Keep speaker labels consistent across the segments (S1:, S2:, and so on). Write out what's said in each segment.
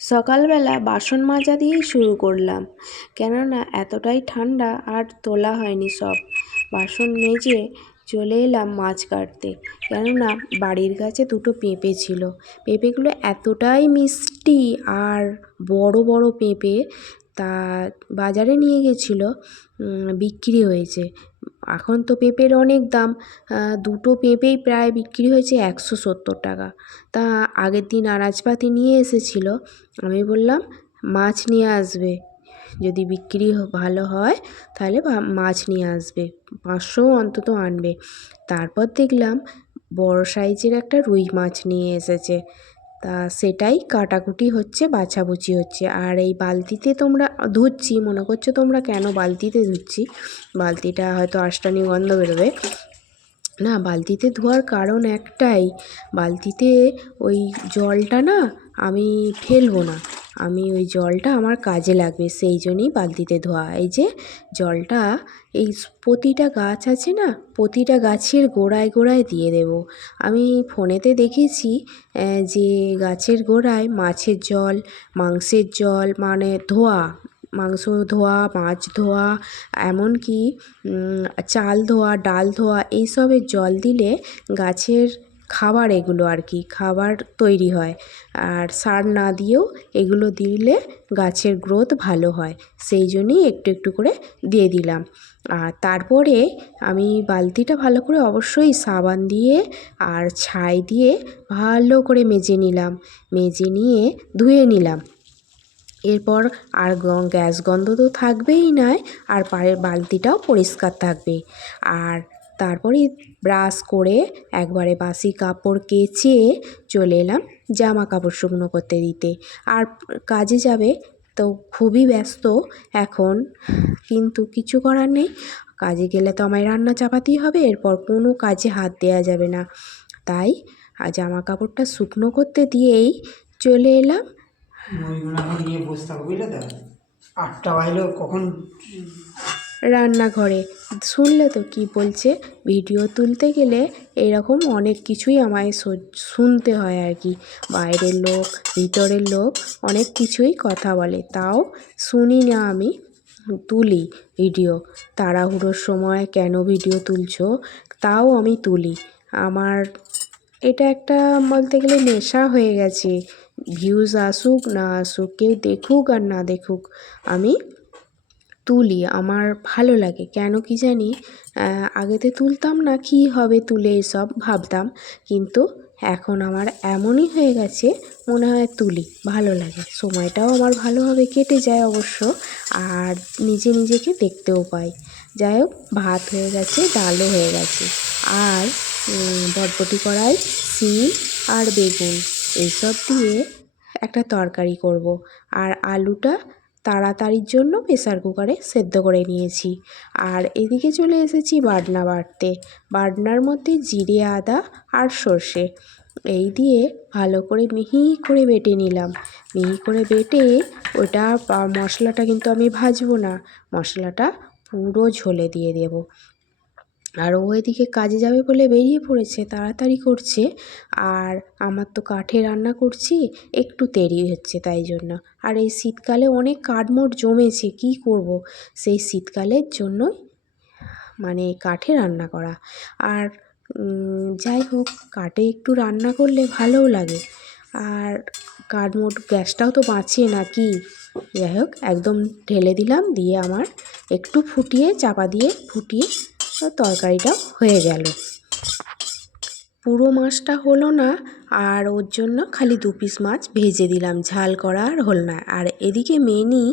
S1: সকালবেলা বাসন মাজা দিয়েই শুরু করলাম। কেননা এতটাই ঠান্ডা আর তোলা হয়নি সব। বাসন মেজে চলে এলাম মাছ কাটতে। কেননা বাড়ির কাছে দুটো পেঁপে ছিল। পেঁপেগুলো এতটাই মিষ্টি আর বড় বড় পেঁপে তা বাজারে নিয়ে গেছিল বিক্রি হয়েছে। এখন তো পেঁপের অনেক দাম। দুটো পেঁপেই প্রায় বিক্রি হয়েছে একশো সত্তর টাকা। তা আগের দিন আনাজপাতি নিয়ে এসেছিল। আমি বললাম, মাছ নিয়ে আসবে। যদি বিক্রি ভালো হয়, তাহলে মাছ নিয়ে আসবে। পাঁচশো অন্তত আনবে। তারপর দেখলাম, বড় সাইজের একটা রুই মাছ নিয়ে এসেছে। তা সেটাই কাটাকুটি হচ্ছে বাছাবুচি হচ্ছে। আর এই বালতিতে তোমরা ধুচ্ছি, মনে করছ তোমরা কেন বালতিতে ধুচ্ছি? বালতিটা হয়তো আষ্টানি গন্ধ বেরোবে। না, বালতিতে ধোয়ার কারণ একটাই, বালতিতে ওই জলটা না আমি ফেলব না। আমি ওই জলটা আমার কাজে লাগবে, সেই জন্যই বালতিতে ধোয়া। এই যে জলটা, এই প্রতিটা গাছ আছে না, প্রতিটা গাছের গোড়ায় গোড়ায় দিয়ে দেব। আমি ফোনেতে দেখেছি যে গাছের গোড়ায় মাছের জল, মাংসের জল মানে ধোয়া, মাংস ধোয়া, মাছ ধোয়া, এমনকি চাল ধোয়া, ডাল ধোয়া, এইসবের জল দিলে গাছের খাবার এগুলো আর কি, খাবার তৈরি হয়। আর সার না দিয়েও এগুলো দিলে গাছের গ্রোথ ভালো হয়, সেই জন্যই একটু একটু করে দিয়ে দিলাম। আর তারপরে আমি বালতিটা ভালো করে অবশ্যই সাবান দিয়ে আর ছাই দিয়ে ভালো করে মেজে নিলাম, মেজে নিয়ে ধুয়ে নিলাম। এরপর আর গ্যাস গন্ধ তো থাকবেই নয়, আর পাড়ের বালতিটাও পরিষ্কার থাকবে। আর তারপরে ব্রাশ করে একবারে বাসি কাপড় কেচে চলে এলাম জামা কাপড় শুকনো করতে দিতে। আর কাজে যাবে তো খুবই ব্যস্ত এখন, কিন্তু কিছু করার নেই। কাজে গেলে তো আমায় রান্না চাপাতেই হবে, এরপর কোনো কাজে হাত দেওয়া যাবে না। তাই জামা কাপড়টা শুকনো করতে দিয়েই চলে এলাম।
S2: নিয়ে বুঝলে আটটা বাজলো, কখন
S1: রান্নাঘরে। শুনলে তো কি বলছে? ভিডিও তুলতে গেলে এরকম অনেক কিছুই আমায় শুনতে হয় আর কি। বাইরের লোক, ভিতরের লোক অনেক কিছুই কথা বলে। তাও শুনি না আমি, তুলি ভিডিও। তাড়াহুড়োর সময় কেন ভিডিও তুলছো? তাও আমি তুলি। আমার, এটা একটা বলতে গেলে নেশা হয়ে গেছে। ভিউজ আসুক না আসুক, কেউ দেখুক আর না দেখুক, আমি তুলি, আমার ভালো লাগে। কেন কি জানি আগেতে তুলতাম না, কী হবে তুলে এসব ভাবতাম। কিন্তু এখন আমার এমনই হয়ে গেছে, মনে হয় তুলি, ভালো লাগে। সময়টাও আমার ভালোভাবে কেটে যায় অবশ্য, আর নিজে নিজেকে দেখতেও পাই। যাই হোক, ভাত হয়ে গেছে, ডালও হয়ে গেছে। আর বটবটি কড়াই, সিম আর বেগুন, এইসব দিয়ে একটা তরকারি করব। আর আলুটা তাড়াতাড়ির জন্য প্রেশার কুকারে সেদ্ধ করে নিয়েছি। আর এদিকে চলে এসেছি বাটনা বাটতে। বাটনার মধ্যে জিরে, আদা আর সর্ষে। এই দিয়ে ভালো করে মিহি করে বেটে নিলাম। মিহি করে বেটে ওটা মশলাটা কিন্তু আমি ভাজবো না। মশলাটা পুরো ঝোলে দিয়ে দেব। আর ও এদিকে কাজে যাবে বলে বেরিয়ে পড়েছে, তাড়াতাড়ি করছে। আর আমার তো কাঠে রান্না করছি, একটু দেরি হচ্ছে তাই জন্য। আর এই শীতকালে অনেক কাঠমোট জমেছে, কি করব? সেই শীতকালের জন্যই মানে কাঠে রান্না করা। আর যাই হোক, কাঠে একটু রান্না করলে ভালোও লাগে। আর কাঠমোট গ্যাসটাও তো বাঁচে নাকি যাই হোক, একদম ঢেলে দিলাম, দিয়ে আমার একটু ফুটিয়ে, চাপা দিয়ে ফুটিয়ে তরকারিটা হয়ে গেল। পুরো মাছটা হলো না, আর ওর জন্য খালি দু পিস মাছ ভেজে দিলাম, ঝাল করা আর হল না আর এদিকে মেনি,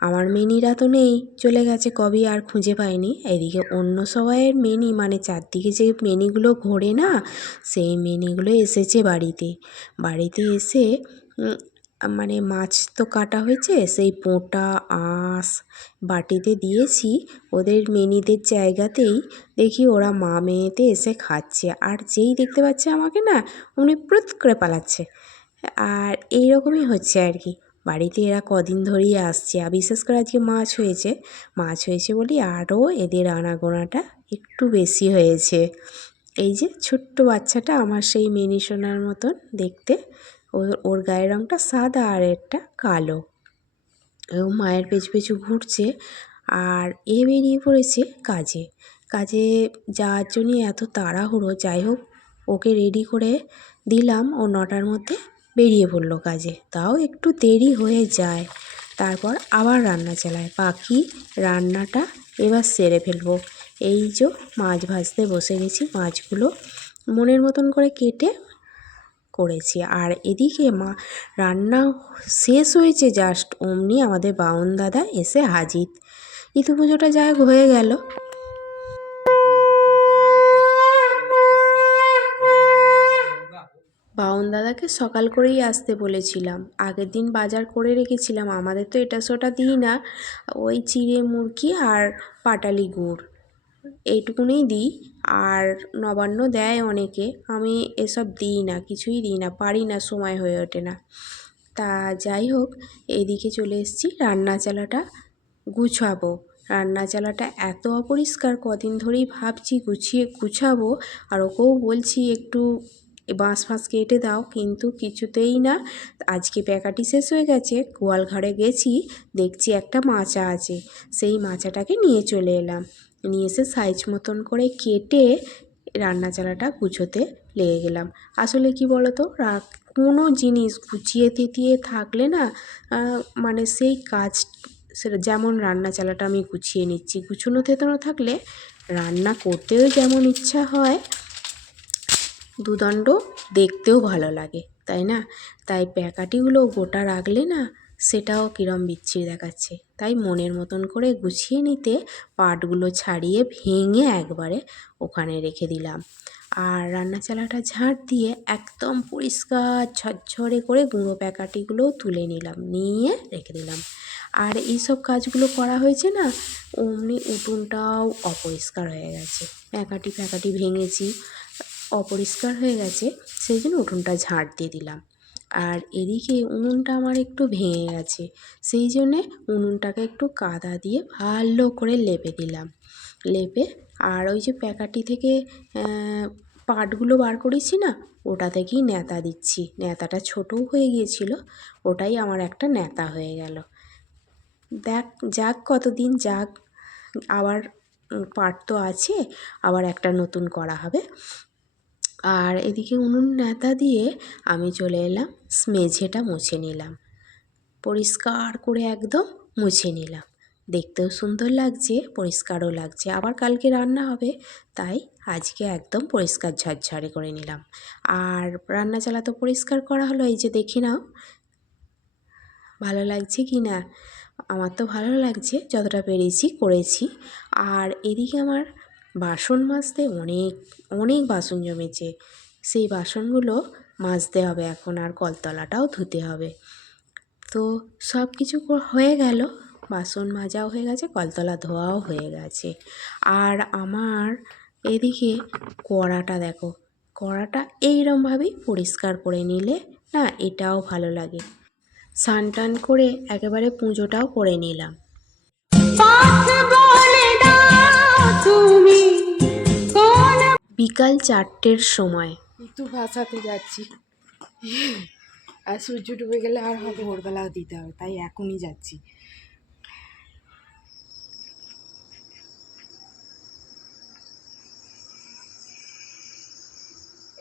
S1: আমার মেনিরা তো নেই, চলে গেছে কবে আর খুঁজে পাইনি। এদিকে অন্য সবাইয়ের মেনি মানে চারদিকে যে মেনিগুলো ঘোরে না, সেই মেনিগুলো এসেছে বাড়িতে। বাড়িতে এসে মানে মাছ তো কাটা হয়েছে, সেই পোঁটা, আঁশ বাটিতে দিয়েছি। ওদের মেনিদের জায়গাতেই দেখি ওরা মা মেয়েতে এসে খাচ্ছে। আর যেই দেখতে পাচ্ছে আমাকে না, উনি প্রুত করে পালাচ্ছে। আর এই রকমই হচ্ছে আর কি। বাড়িতে এরা কদিন ধরেই আসছে। আর বিশেষ করে আজকে মাছ হয়েছে। মাছ হয়েছে বলি আরও এদের আনাগোনাটা একটু বেশি হয়েছে। এই যে ছোট্ট বাচ্চাটা আমার সেই মেনি সোনার মতন দেখতে। ওর ওর গায়ের রঙটা সাদা আর একটা কালো। ও মায়ের পেছু পেছু ঘুরছে আর এ বেরিয়ে পড়েছে কাজে। কাজে যাওয়ার জন্যে এত তাড়াহুড়ো, যাই হোক ওকে রেডি করে দিলাম। ও নটার মধ্যে বেরিয়ে পড়ল কাজে। তাও একটু দেরি হয়ে যায়। তারপর আবার রান্না চালায়। বাকি রান্নাটা এবার সেরে ফেলব। এই যে মাছ ভাজতে বসে গেছি, মাছগুলো মনের মতন করে কেটে করেছি। আর এদিকে মা, রান্না শেষ হয়েছে জাস্ট অমনি আমাদের বাউন দাদা এসে হাজির। ইতু পুজোটা যাই হয়ে গেল। বাউন দাদাকে সকাল করেই আসতে বলেছিলাম। আগের দিন বাজার করে রেখেছিলাম। আমাদের তো এটা সেটা দিই না। ওই চিড়ে মুরগি আর পাটালি গুড়। এইটুকুনই দিই। আর নবান্ন দেয় অনেকে। আমি এসব দিই না, কিছুই দিই না, পারি না, সময় হয়ে ওঠে না। তা যাই হোক এদিকে চলে এসেছি। রান্না চালাটা গুছাবো। রান্না চালাটা এত অপরিষ্কার, কদিন ধরেই ভাবছি গুছিয়ে গুছাবো। আর ওকেও বলছি, একটু বাঁশ ফাঁস কেটে দাও। কিন্তু কিছুতেই না, আজকে প্যাকাটি শেষ হয়ে গেছে গোয়াল ঘরে গেছি, দেখছি একটা মাচা আছে। সেই মাচাটাকে নিয়ে চলে এলাম। নিয়ে এসে সাইজ মতন করে কেটে রান্না চালাটা গুছোতে লেগে গেলাম। আসলে কি বলো তো রা- কোনো জিনিস গুছিয়ে তেতিয়ে থাকলে না মানে সেই কাজ, সেটা যেমন রান্না চালাটা আমি গুছিয়ে নিচ্ছি, গুছোনো তেতানো থাকলে রান্না করতেও যেমন ইচ্ছা হয়, দুদণ্ড দেখতেও ভালো লাগে, তাই না? তাই প্যাকাটিগুলো গোটা রাখলে না সেটাও কিরম বিচ্ছিরি দেখাচ্ছে। তাই মনের মতন করে গুছিয়ে নিতে পাটগুলো ছাড়িয়ে ভেঙে একবারে ওখানে রেখে দিলাম। আর রান্না চালাটা ঝাঁট দিয়ে একদম পরিষ্কার ঝরঝরে করে গুঁড়ো প্যাকাটিগুলোও তুলে নিলাম, নিয়ে রেখে দিলাম। আর এইসব কাজগুলো করা হয়েছে না, অমনি উঠোনটাও অপরিষ্কার হয়ে গেছে। প্যাকাটি প্যাকাটি ভেঙেছি, অপরিষ্কার হয়ে গেছে, সেই জন্য উঠোনটা ঝাঁট দিয়ে দিলাম। আর এদিকে উনুনটা আমার একটু ভেঙে গেছে, সেই জন্যে উনুনটাকে একটু কাদা দিয়ে ভালো করে লেপে দিলাম। লেপে আর ওই যে প্যাকাটি থেকে পাটগুলো বার করেছি না, ওটা থেকেই ন্যাতা দিচ্ছি। ন্যাতাটা ছোটও হয়ে গিয়েছিল, ওটাই আমার একটা ন্যাতা হয়ে গেল। দেখ, যাক কতদিন যাক, আবার পাট তো আছে, আবার একটা নতুন করা হবে। আর এদিকে উনুন ন্যাতা দিয়ে আমি চলে এলাম মেঝেটা মুছে নিলাম। পরিষ্কার করে একদম মুছে নিলাম। দেখতেও সুন্দর লাগছে, পরিষ্কারও লাগছে। আবার কালকে রান্না হবে, তাই আজকে একদম পরিষ্কার ঝরঝরে করে নিলাম। আর রান্না চালা তো পরিষ্কার করা হলো, এই যে দেখি নাও। ভালো লাগছে কি না? আমার তো ভালো লাগছে, যতটা পেরেছি করেছি। আর এদিকে আমার বাসন মাজতে অনেক অনেক বাসন জমেছে। সেই বাসনগুলো মাজতে হবে এখন, আর কলতলাটাও ধুতে হবে। তো সব কিছু হয়ে গেল। বাসন মাজাও হয়ে গেছে, কলতলা ধোয়াও হয়ে গেছে। আর আমার এদিকে কড়াটা দেখো, কড়াটা এইরমভাবেই পরিষ্কার করে নিলে না এটাও ভালো লাগে। স্নান টান করে একেবারে পুজোটাও করে নিলাম। বিকাল চারটের সময়।
S3: একটু ভাসাতে যাচ্ছি। আর সূর্য ডুবে গেলে আর হবে, ভোরবেলাও দিতে হবে, তাই এখনই যাচ্ছি।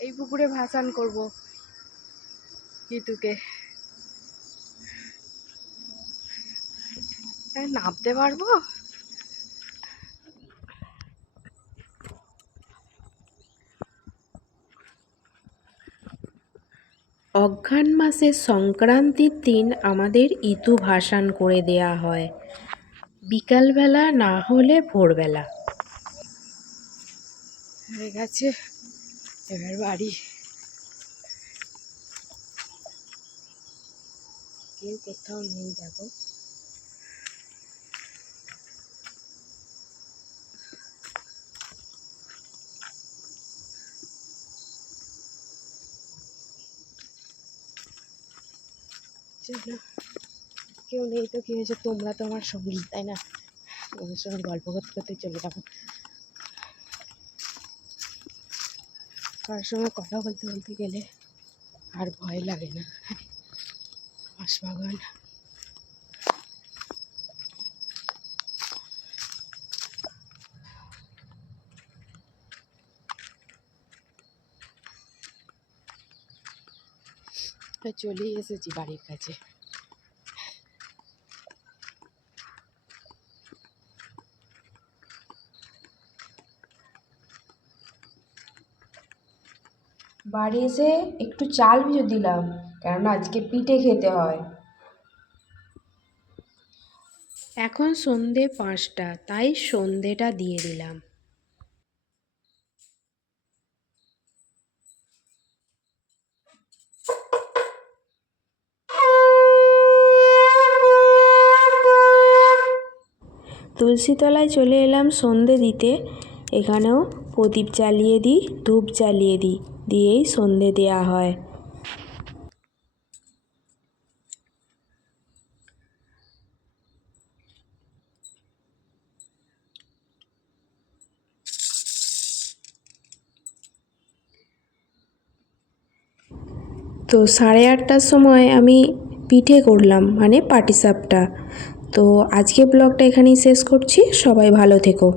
S3: এই পুকুরে ভাসান করব ঋতুকে। নামতে পারব?
S1: অঘ্রাণ মাসে সংক্রান্তির দিন আমাদের ইতু ভাসান করে দেয়া হয়। বিকালবেলা না হলে ভোরবেলা।
S3: হয়ে গেছে। এবার বাড়ি। কেউ কোথাও নেই, দেখো। চলো কেউ নেই তো কী হয়েছে? তোমরা তো আমার সঙ্গী, তাই না? তোমাদের সঙ্গে গল্প করতে করতে চলে যাব। কার সঙ্গে কথা বলতে বলতে গেলে আর ভয় লাগে না। বাঁশবাগান তা চলেই এসেছি বাড়ির কাছে।
S1: বাড়ি এসে একটু চাল ভিজে দিলাম কেননা আজকে পিঠে খেতে হয়। এখন সন্ধে পাঁচটা তাই সন্ধেটা দিয়ে দিলাম। তুলসীতলায় চলে এলাম সন্ধে দিতে। এখানেও প্রদীপ জ্বালিয়ে দিই, ধূপ জ্বালিয়ে দিই, দিয়েই সন্ধে দেওয়া হয়। তো সাড়ে আটটার সময় আমি পিঠে করলাম মানে পাটিসাপটা। তো আজকে ব্লগটা এখানেই শেষ করছি। সবাই ভালো থেকো।